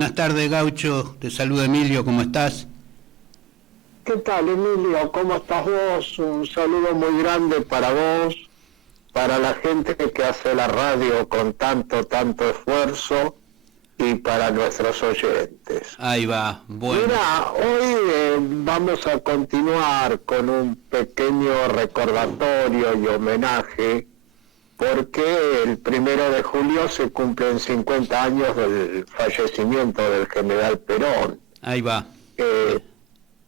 Buenas tardes, Gaucho. Te saluda Emilio, ¿cómo estás? ¿Qué tal, Emilio? ¿Cómo estás vos? Un saludo muy grande para vos, para la gente que hace la radio con tanto esfuerzo y para nuestros oyentes. Ahí va, bueno. Mira, hoy vamos a continuar con un pequeño recordatorio y homenaje porque el 1 de julio se cumplen 50 años del fallecimiento del general Perón. Ahí va. Eh,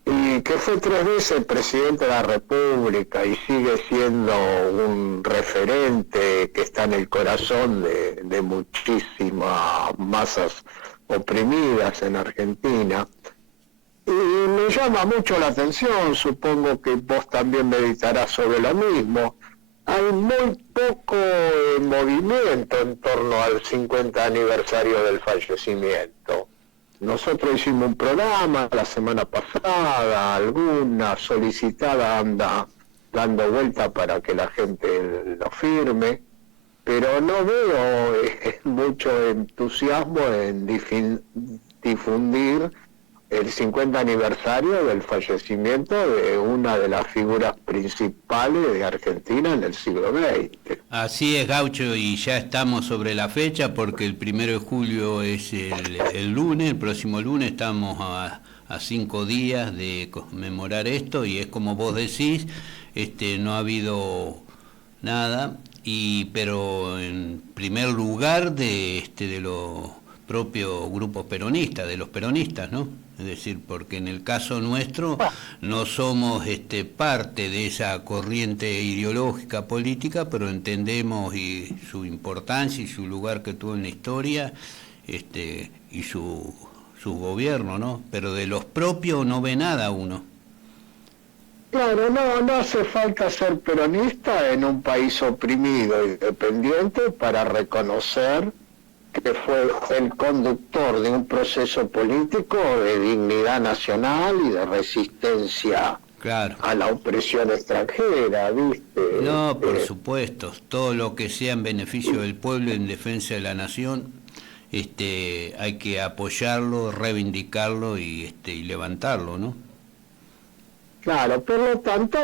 y que fue 3 veces presidente de la República y sigue siendo un referente que está en el corazón de muchísimas masas oprimidas en Argentina. Y me llama mucho la atención, supongo que vos también meditarás sobre lo mismo. Hay muy poco movimiento en torno al 50 aniversario del fallecimiento. Nosotros hicimos un programa la semana pasada, alguna solicitada anda dando vuelta para que la gente lo firme, pero no veo mucho entusiasmo en difundir el 50 aniversario del fallecimiento de una de las figuras principales de Argentina en el siglo XX. Así es, Gaucho, y ya estamos sobre la fecha porque el 1 de julio es el lunes, el próximo lunes estamos a 5 días de conmemorar esto y es como vos decís, no ha habido nada, pero en primer lugar de los propios grupos peronistas, de los peronistas, ¿no? Es decir, porque en el caso nuestro no somos parte de esa corriente ideológica política, pero entendemos y su importancia y su lugar que tuvo en la historia y su gobierno, ¿no? Pero de los propios no ve nada uno. Claro, no hace falta ser peronista en un país oprimido y dependiente para reconocer que fue el conductor de un proceso político de dignidad nacional y de resistencia a la opresión extranjera, ¿viste? No, por supuesto, todo lo que sea en beneficio del pueblo y en defensa de la nación, hay que apoyarlo, reivindicarlo y levantarlo, ¿no? Claro, por lo tanto,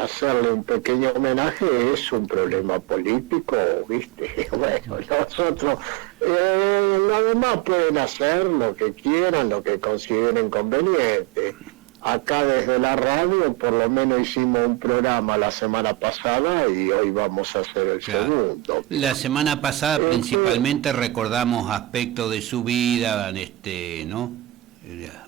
hacerle un pequeño homenaje es un problema político, ¿viste? Bueno, nosotros, los demás pueden hacer lo que quieran, lo que consideren conveniente. Acá desde la radio, por lo menos hicimos un programa la semana pasada y hoy vamos a hacer el segundo. La semana pasada principalmente recordamos aspectos de su vida, ¿no?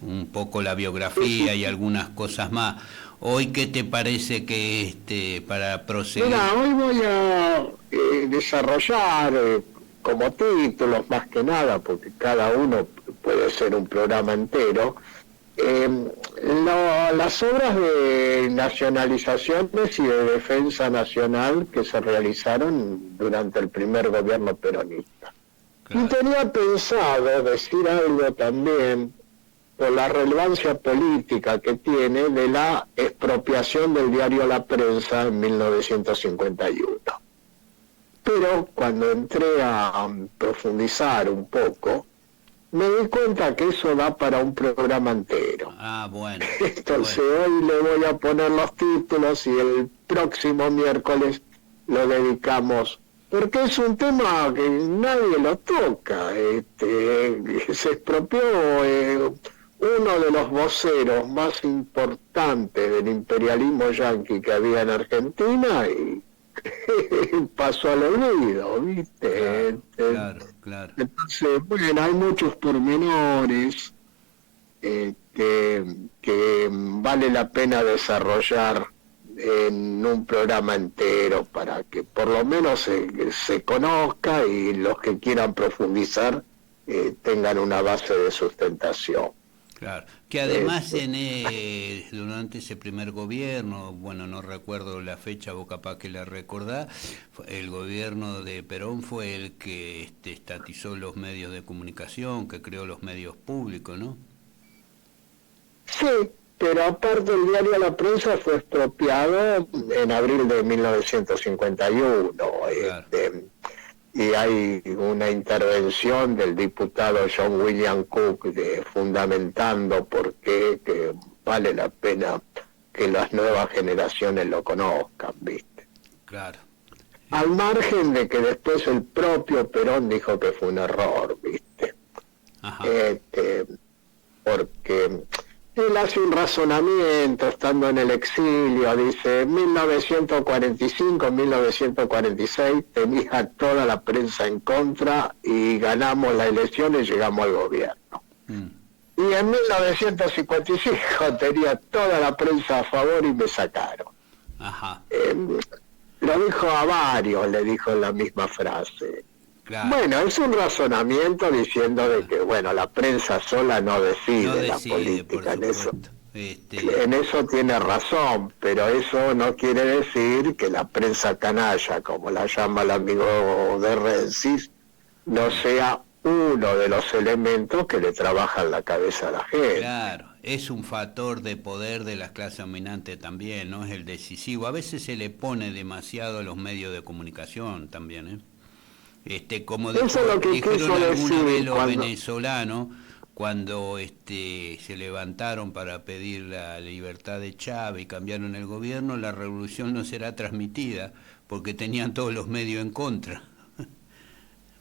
Un poco la biografía y algunas cosas más. Hoy, ¿qué te parece que para proseguir? Mira, hoy voy a desarrollar como títulos más que nada, porque cada uno puede ser un programa entero, las obras de nacionalizaciones y de defensa nacional que se realizaron durante el primer gobierno peronista. Claro. Y tenía pensado decir algo también por la relevancia política que tiene de la expropiación del diario La Prensa en 1951. Pero cuando entré a profundizar un poco, me di cuenta que eso da para un programa entero. Ah, bueno. Entonces hoy le voy a poner los títulos y el próximo miércoles lo dedicamos, porque es un tema que nadie lo toca. Se expropió uno de los voceros más importantes del imperialismo yanqui que había en Argentina y pasó al olvido, ¿viste? Claro. Entonces, bueno, hay muchos pormenores que vale la pena desarrollar en un programa entero para que por lo menos se conozca y los que quieran profundizar tengan una base de sustentación. Claro, que además durante ese primer gobierno, bueno, no recuerdo la fecha, vos capaz que la recordás, el gobierno de Perón fue el que estatizó los medios de comunicación, que creó los medios públicos, ¿no? Sí, pero aparte el diario La Prensa fue expropiado en abril de 1951. Claro. y hay una intervención del diputado John William Cook fundamentando por qué que vale la pena que las nuevas generaciones lo conozcan, ¿viste? Claro. Al margen de que después el propio Perón dijo que fue un error, ¿viste? Ajá. Porque él hace un razonamiento estando en el exilio, dice, 1945, 1946 tenía toda la prensa en contra y ganamos la elección y llegamos al gobierno. Y en 1955 tenía toda la prensa a favor y me sacaron. Ajá. Lo dijo a varios, le dijo la misma frase. Claro. Bueno, es un razonamiento diciendo de que, bueno, la prensa sola no decide la política, en eso tiene razón, pero eso no quiere decir que la prensa canalla, como la llama el amigo de Rensis, no sea uno de los elementos que le trabajan la cabeza a la gente. Claro, es un factor de poder de las clases dominantes también, ¿no? Es el decisivo. A veces se le pone demasiado a los medios de comunicación también, ¿eh? Como dijeron alguna vez los venezolanos cuando se levantaron para pedir la libertad de Chávez y cambiaron el gobierno, la revolución no será transmitida porque tenían todos los medios en contra.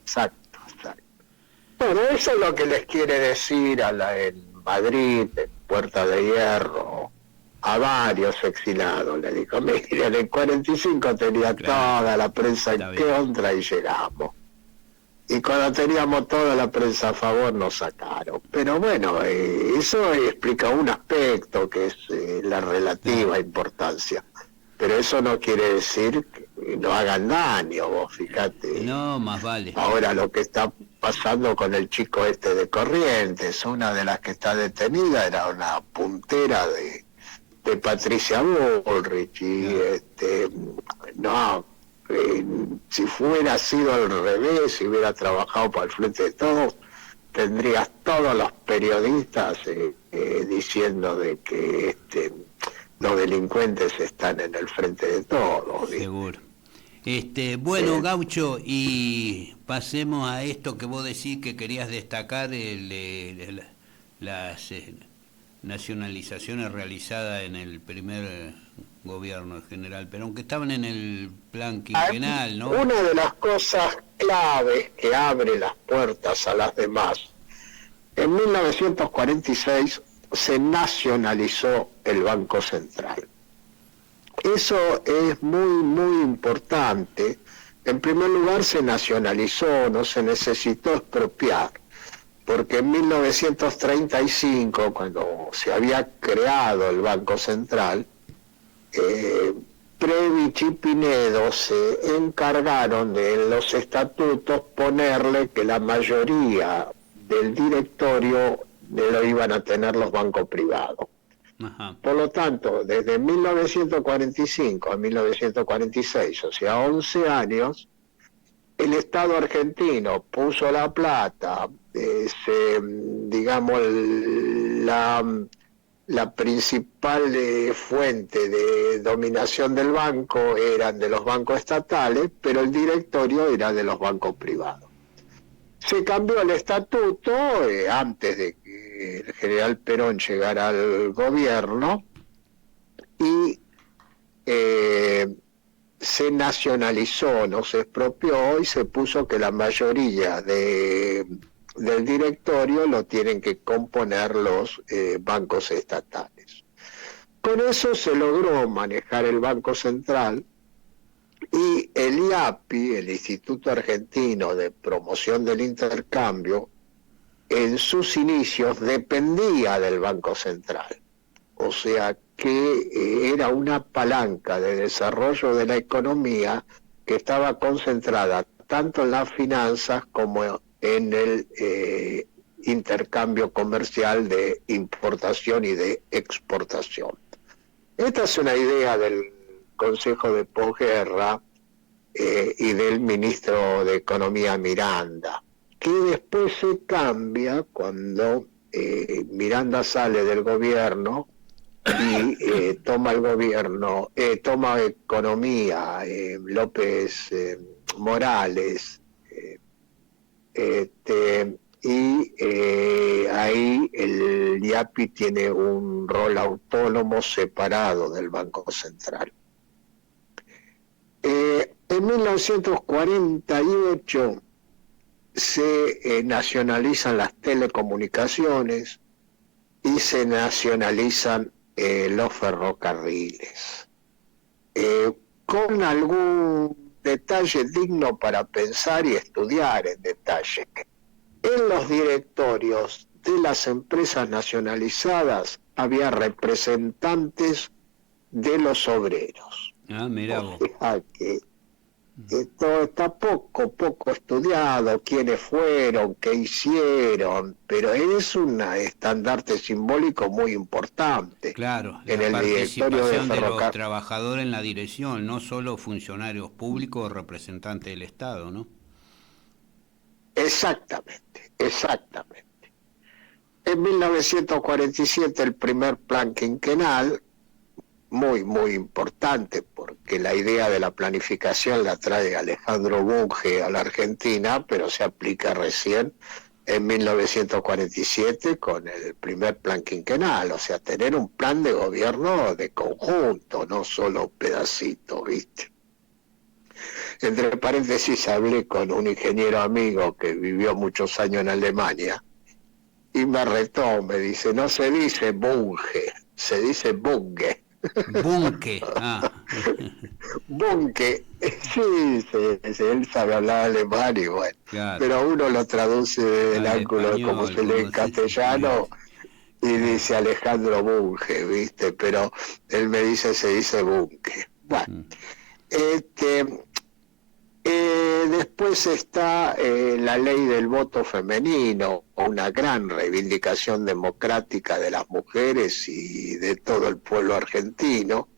Exacto, exacto. Bueno, eso es lo que les quiere decir en Madrid, en Puerta de Hierro, a varios exilados. Le dijo, mire, en el 45 tenía toda la prensa en contra y llegamos. Y cuando teníamos toda la prensa a favor nos sacaron. Pero bueno, eso explica un aspecto que es la relativa importancia. Pero eso no quiere decir que no hagan daño, vos fíjate. No, más vale. Ahora lo que está pasando con el chico de Corrientes, una de las que está detenida era una puntera de Patricia Bullrich y si fuera sido al revés, si hubiera trabajado para el Frente de Todos, tendrías todos los periodistas diciendo de que los delincuentes están en el Frente de Todos. Seguro. Bueno, Gaucho, y pasemos a esto que vos decís que querías destacar, las nacionalizaciones realizadas en el primer gobierno del general Perón, que estaban en el plan quinquenal, ¿no? Una de las cosas claves que abre las puertas a las demás, en 1946 se nacionalizó el Banco Central. Eso es muy, muy importante. En primer lugar, se nacionalizó, no se necesitó expropiar, porque en 1935, cuando se había creado el Banco Central, Previch y Pinedo se encargaron de en los estatutos ponerle que la mayoría del directorio lo iban a tener los bancos privados. Ajá. Por lo tanto, desde 1945 a 1946, o sea, 11 años, el Estado argentino puso la plata, digamos, la principal fuente de dominación del banco eran de los bancos estatales, pero el directorio era de los bancos privados. Se cambió el estatuto antes de que el general Perón llegara al gobierno y se nacionalizó, no se expropió y se puso que la mayoría del directorio lo tienen que componer los bancos estatales. Con eso se logró manejar el Banco Central y el IAPI, el Instituto Argentino de Promoción del Intercambio, en sus inicios dependía del Banco Central. O sea que era una palanca de desarrollo de la economía que estaba concentrada tanto en las finanzas como en el intercambio comercial de importación y de exportación. Esta es una idea del Consejo de Posguerra y del ministro de Economía Miranda, que después se cambia cuando Miranda sale del gobierno y toma Economía López Morales, Ahí el IAPI tiene un rol autónomo separado del Banco Central. En 1948 se nacionalizan las telecomunicaciones y se nacionalizan los ferrocarriles, con algún detalle digno para pensar y estudiar en detalle. En los directorios de las empresas nacionalizadas había representantes de los obreros. Mirá vos. O sea que todo está poco estudiado, quiénes fueron, qué hicieron, pero es un estandarte simbólico muy importante. Claro, en la el directorio participación de los trabajadores en la dirección, no solo funcionarios públicos o representantes del Estado, ¿no? Exactamente. En 1947 el primer plan quinquenal, muy importante, porque la idea de la planificación la trae Alejandro Bunge a la Argentina, pero se aplica recién en 1947 con el primer plan quinquenal, o sea, tener un plan de gobierno de conjunto, no solo pedacito, ¿viste? Entre paréntesis, hablé con un ingeniero amigo que vivió muchos años en Alemania y me retó, me dice, no se dice Bunge, se dice Bunge. Bunke, Bunke, sí, él sabe hablar alemán y bueno, claro. Pero uno lo traduce del ángulo de cómo se lee en castellano y dice Alejandro Bunge, ¿viste? Pero él me dice, se dice Bunke. Bueno, después está la ley del voto femenino, una gran reivindicación democrática de las mujeres y de todo el pueblo argentino.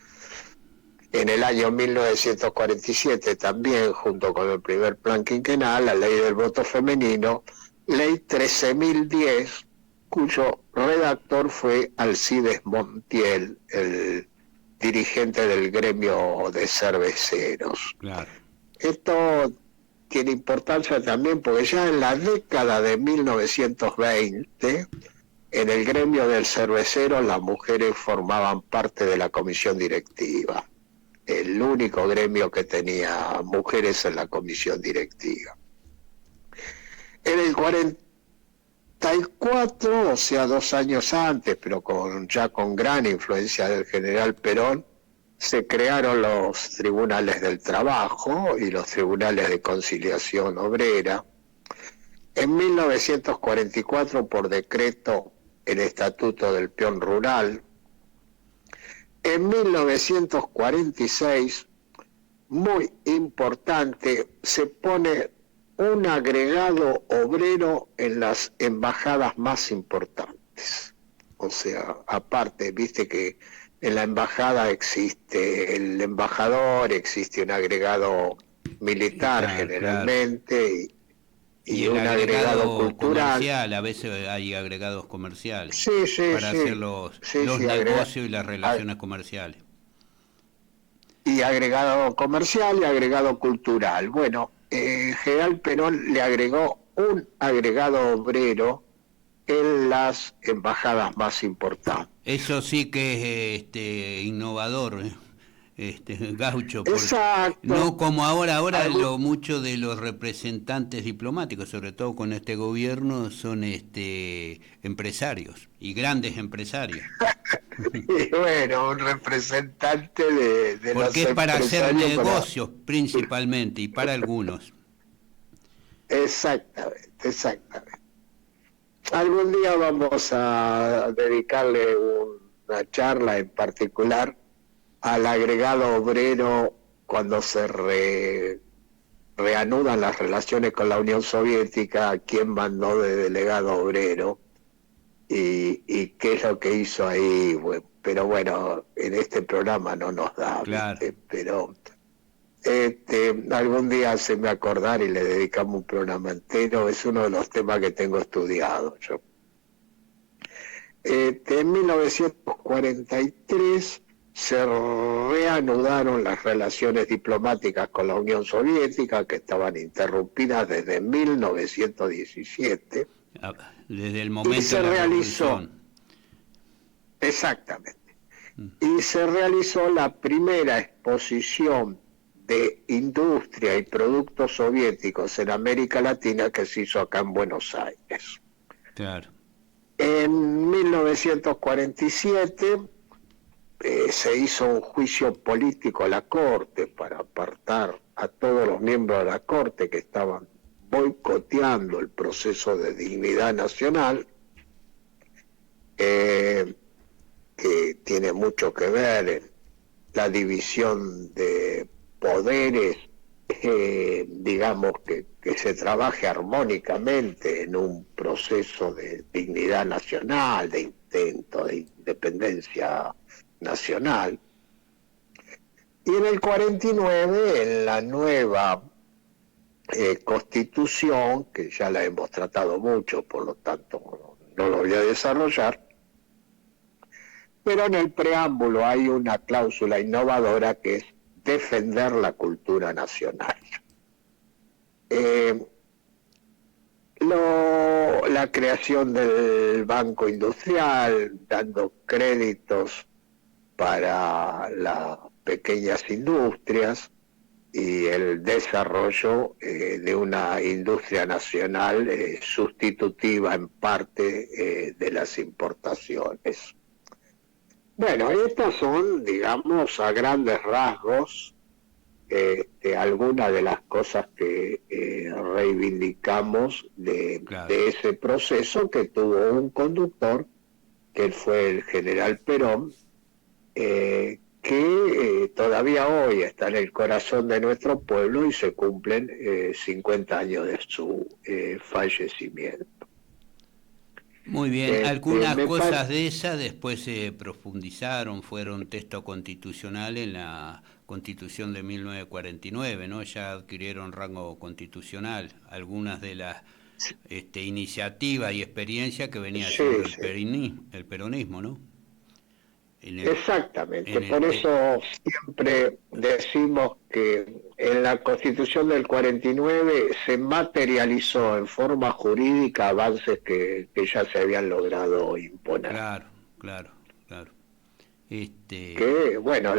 En el año 1947 también, junto con el primer plan quinquenal, la ley del voto femenino, ley 13.010, cuyo redactor fue Alcides Montiel, el dirigente del gremio de cerveceros. Claro. Esto tiene importancia también porque ya en la década de 1920, en el gremio del cervecero las mujeres formaban parte de la comisión directiva, el único gremio que tenía mujeres en la comisión directiva. En el 44, o sea, 2 años antes, pero ya con gran influencia del general Perón, se crearon los tribunales del trabajo y los tribunales de conciliación obrera. En 1944, por decreto, el Estatuto del Peón Rural. En 1946, muy importante, se pone un agregado obrero en las embajadas más importantes. O sea, aparte, viste que en la embajada existe el embajador, existe un agregado militar generalmente, claro. Y un agregado cultural. Comercial, a veces hay agregados comerciales para Sí, hacer los negocios y las relaciones comerciales. Y agregado comercial y agregado cultural. Bueno, General Perón le agregó un agregado obrero en las embajadas más importantes. Eso sí que es innovador, gaucho, Exacto. No como ahora muchos de los representantes diplomáticos, sobre todo con este gobierno, son empresarios y grandes empresarios. Y bueno, un representante de porque es para hacer negocios principalmente y para algunos. Exactamente. Algún día vamos a dedicarle una charla en particular al agregado obrero cuando se reanudan las relaciones con la Unión Soviética, quién mandó de delegado obrero y qué es lo que hizo ahí. Bueno, pero bueno, en este programa no nos da, claro. ¿viste? Pero algún día se me acordar y le dedicamos un programa entero, es uno de los temas que tengo estudiado yo. En 1943 se reanudaron las relaciones diplomáticas con la Unión Soviética, que estaban interrumpidas desde 1917, Desde el y momento se de la realizó, revolución. exactamente, y se realizó la primera exposición de industria y productos soviéticos en América Latina que se hizo acá en Buenos Aires. Claro. En 1947 se hizo un juicio político a la Corte para apartar a todos los miembros de la Corte que estaban boicoteando el proceso de dignidad nacional, que tiene mucho que ver en la división de poderes, digamos que se trabaje armónicamente en un proceso de dignidad nacional, de intento de independencia nacional. Y en el 49, en la nueva Constitución, que ya la hemos tratado mucho, por lo tanto no lo voy a desarrollar, pero en el preámbulo hay una cláusula innovadora que es defender la cultura nacional. La creación del Banco Industrial, dando créditos para las pequeñas industrias y el desarrollo de una industria nacional sustitutiva en parte de las importaciones. Bueno, estas son, digamos, a grandes rasgos, algunas de las cosas que reivindicamos Claro. de ese proceso que tuvo un conductor, que fue el general Perón, que todavía hoy está en el corazón de nuestro pueblo y se cumplen 50 años de su fallecimiento. Muy bien, algunas Me cosas de esas después se profundizaron, fueron texto constitucional en la Constitución de 1949, ¿no? Ya adquirieron rango constitucional algunas de las iniciativas y experiencias que venía haciendo Sí, sí. el peronismo, ¿no? En el, Exactamente, en el por eso siempre decimos que en la Constitución del 49 se materializó en forma jurídica avances que ya se habían logrado imponer. claro, claro, claro. Que, bueno,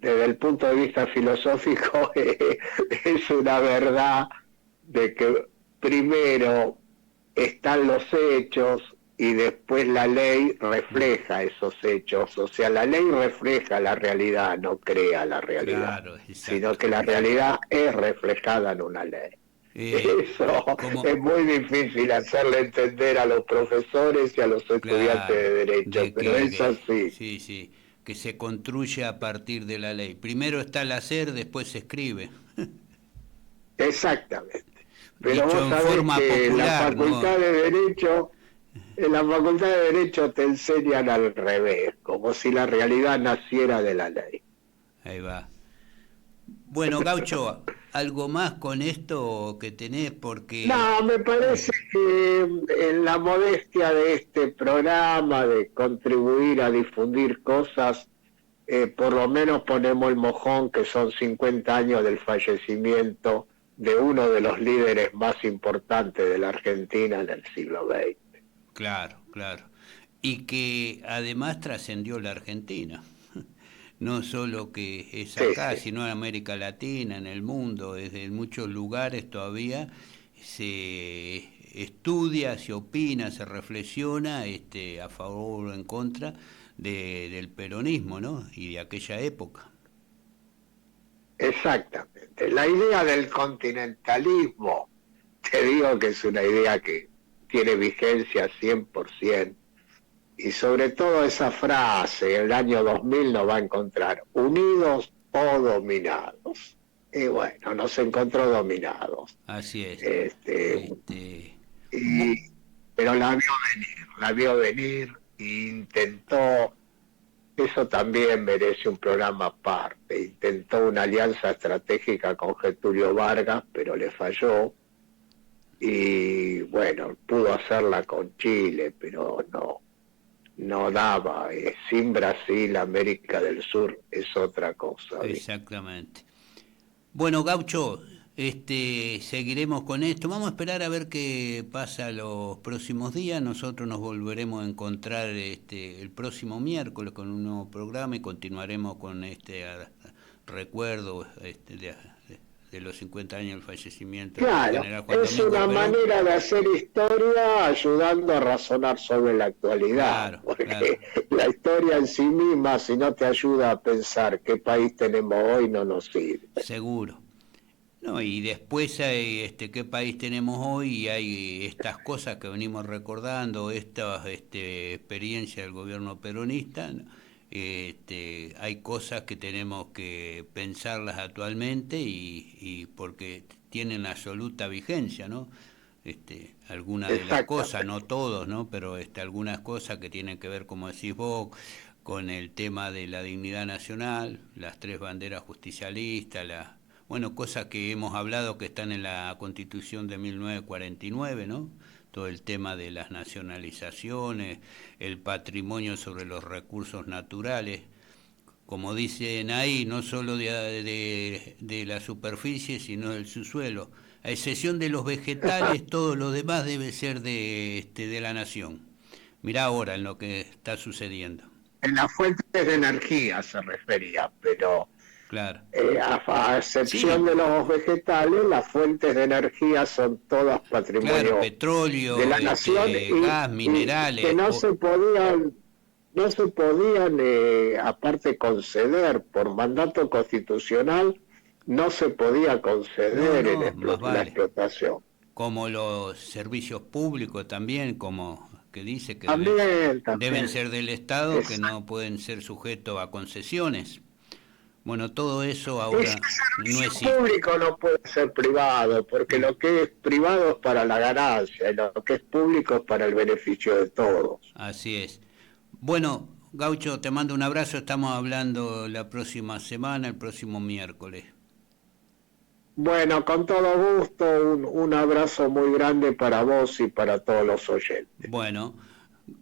desde el punto de vista filosófico es una verdad de que primero están los hechos y después la ley refleja esos hechos. O sea, la ley refleja la realidad, no crea la realidad, Claro, sino exacto, que la exacto. realidad es reflejada en una ley. Eso Como, es muy difícil hacerle entender a los profesores y a los estudiantes claro, de derecho, de pero es así. sí, sí, que se construye a partir de la ley. Primero está el hacer, después se escribe. Exactamente. Pero Dicho vos en sabés forma que popular, ¿no? en la facultad de Derecho te enseñan al revés, como si la realidad naciera de la ley. Ahí va. Bueno, Gaucho, ¿algo más con esto que tenés? Porque No, me parece que en la modestia de este programa, de contribuir a difundir cosas, por lo menos ponemos el mojón, que son 50 años del fallecimiento de uno de los líderes más importantes de la Argentina en el siglo XX. claro, claro. Y que además trascendió la Argentina. No solo que es Sí, acá, sí, sino en América Latina, en el mundo, desde muchos lugares todavía se estudia, se opina, se reflexiona a favor o en contra del peronismo, ¿no? Y de aquella época. exactamente. La idea del continentalismo, te digo que es una idea que tiene vigencia 100%, y sobre todo esa frase, el año 2000 nos va a encontrar unidos o dominados. Y bueno, nos encontró dominados. Así es. Este, Este, y, pero la vio venir e intentó, eso también merece un programa aparte, intentó una alianza estratégica con Getúlio Vargas, pero le falló, y bueno, pudo hacerla con Chile, pero no, no daba. Sin Brasil, América del Sur es otra cosa. Exactamente. Bueno, Gaucho, seguiremos con esto. Vamos a esperar a ver qué pasa los próximos días. Nosotros nos volveremos a encontrar el próximo miércoles con un nuevo programa y continuaremos con recuerdo de los 50 años del fallecimiento del Claro, general Juan es Domingo una Perón. manera de hacer historia ayudando a razonar sobre la actualidad, Claro, porque claro. la historia en sí misma, si no te ayuda a pensar qué país tenemos hoy, no nos sirve. Seguro. No, y después hay qué país tenemos hoy y hay estas cosas que venimos recordando, estas experiencias del gobierno peronista, ¿no? Hay cosas que tenemos que pensarlas actualmente y porque tienen absoluta vigencia, ¿no? Algunas de las cosas, no Exactamente. todos, ¿no? Pero algunas cosas que tienen que ver, como decís vos, con el tema de la dignidad nacional, las tres banderas justicialistas, bueno, cosas que hemos hablado que están en la Constitución de 1949, ¿no? Todo el tema de las nacionalizaciones, el patrimonio sobre los recursos naturales, como dicen ahí, no solo de la superficie, sino del subsuelo. A excepción de los vegetales, todo lo demás debe ser de la nación. Mirá ahora en lo que está sucediendo. En las fuentes de energía se refería, pero Claro. a excepción Sí, de los vegetales, las fuentes de energía son todas claro, patrimonio de petróleo, la nación gas, y que minerales. no se podían aparte conceder por mandato constitucional, no se podía No, conceder no, más la vale. explotación. Como los servicios públicos también, como que dice que También, deben también. ser del Estado, que Es, no pueden ser sujetos a concesiones. Bueno, todo eso ese ahora no servicio existe. público no puede ser privado, porque No, lo que es privado es para la ganancia y lo que es público es para el beneficio de todos. así es. Bueno, Gaucho, te mando un abrazo. Estamos hablando la próxima semana, el próximo miércoles. Bueno, con todo gusto, un abrazo muy grande para vos y para todos los oyentes. Bueno,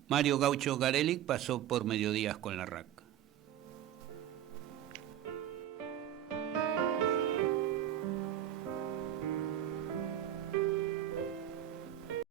Mario Gaucho Garelic pasó por Mediodías con la RAC.